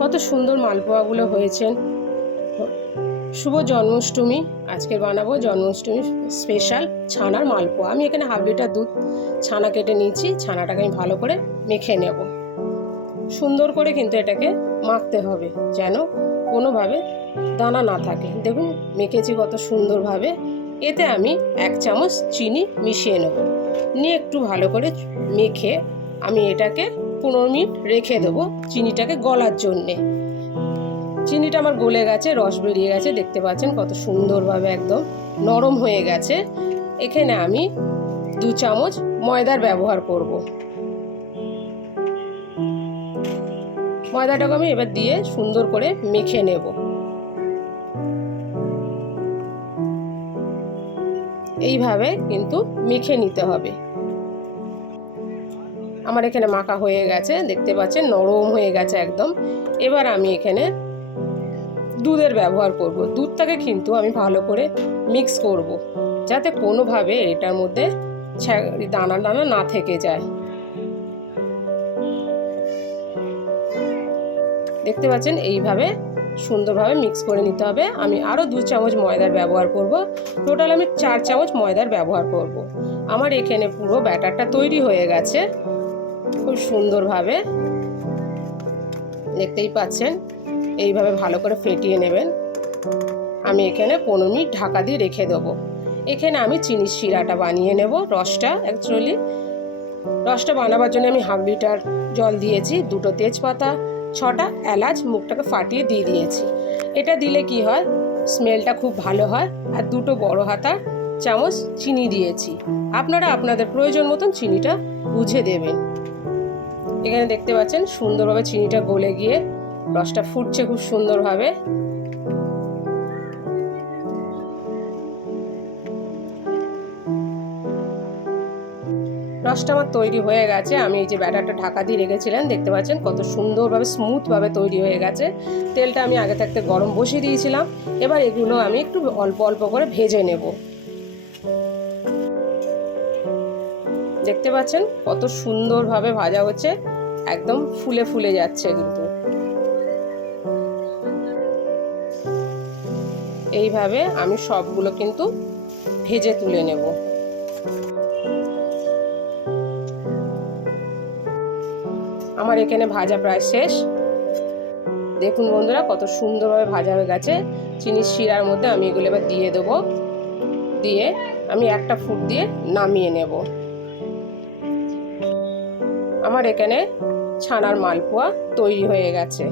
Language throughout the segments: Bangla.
কত সুন্দর মালপোয়াগুলো হয়েছে। শুভ জন্মাষ্টমী। আজকে বানাবো জন্মাষ্টমী স্পেশাল ছানার মালপোয়া। আমি এখানে হাফ লিটার দুধ ছানা কেটে নিয়েছি। ছানাটাকে আমি ভালো করে মেখে নেব। সুন্দর করে কিন্তু এটাকে মাখতে হবে যেন কোনোভাবে দানা না থাকে। দেখুন মেখেছি কত সুন্দরভাবে। এতে আমি 1 চামচ চিনি মিশিয়ে নেব। নিয়ে একটু ভালো করে মেখে আমি এটাকে 15 মিনিট রেখে দেবো চিনিটাকে গলার জন্যে। চিনিটা আমার গলে গেছে, রস বেরিয়ে গেছে, দেখতে পাচ্ছেন কত সুন্দরভাবে একদম নরম হয়ে গেছে। এখানে আমি 2 চামচ ময়দার ব্যবহার করব। ময়দাটাকে আমি এবার দিয়ে সুন্দর করে মেখে নেব। এইভাবে কিন্তু মেখে নিতে হবে। আমার এখানে মাখা হয়ে গেছে, দেখতে পাচ্ছেন নরম হয়ে গেছে একদম। এবার আমি এখানে দুধের ব্যবহার করব। দুধটাকে কিন্তু আমি ভালো করে মিক্স করব যাতে কোনোভাবে এটার মধ্যে দানা দানা না থেকে যায়। দেখতে পাচ্ছেন এইভাবে সুন্দরভাবে মিক্স করে নিতে হবে। আমি আরও 2 চামচ ময়দার ব্যবহার করব। টোটাল আমি 4 চামচ ময়দার ব্যবহার করব। আমার এখানে পুরো ব্যাটারটা তৈরি হয়ে গেছে খুব সুন্দরভাবে, দেখতেই পাচ্ছেন। এইভাবে ভালো করে ফেটিয়ে নেবেন। আমি এখানে 15 মিনিট ঢাকা দিয়ে রেখে দেবো। এখানে আমি চিনির শিরাটা বানিয়ে নেব। রসটা বানাবার জন্য আমি হাফ লিটার জল দিয়েছি, 2টো তেজপাতা, 6টা এলাচ মুখটাকে ফাটিয়ে দিয়ে দিয়েছি। এটা দিলে কি হয়, স্মেলটা খুব ভালো হয়। আর 2টো বড় হাতা চামচ চিনি দিয়েছি। আপনারা আপনাদের প্রয়োজন মতন চিনিটা বুঝে দেবেন। এখানে দেখতে পাচ্ছেন সুন্দরভাবে চিনিটা গলে গিয়ে রসটা ফুটছে খুব সুন্দরভাবে। রসটা আমার তৈরি হয়ে গেছে। আমি এই যে ব্যাটারটা ঢাকা দিয়ে রেখেছিলাম, দেখতে পাচ্ছেন কত সুন্দরভাবে স্মুথভাবে তৈরি হয়ে গেছে। তেলটা আমি আগে থাকতে গরম বসিয়ে দিয়েছিলাম। এবার এগুলো আমি একটু অল্প অল্প করে ভেজে নেব। দেখতে পাচ্ছেন কত সুন্দরভাবে ভাজা হচ্ছে, একদম ফুলে ফুলে যাচ্ছে। কিন্তু এইভাবে আমি সবগুলো কিন্তু ভেজে তুলে নেব। আমার এখানে ভাজা প্রায় শেষ। দেখুন বন্ধুরা কত সুন্দরভাবে ভাজা হয়ে গেছে। চিনির শিরার মধ্যে আমি এগুলো এবার দিয়ে দেবো। দিয়ে আমি একটা ফুট দিয়ে নামিয়ে নেব। আমার এখানে ছানার মালপোয়া তৈরি হয়ে গেছে।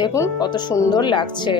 দেখুন কত সুন্দর লাগছে।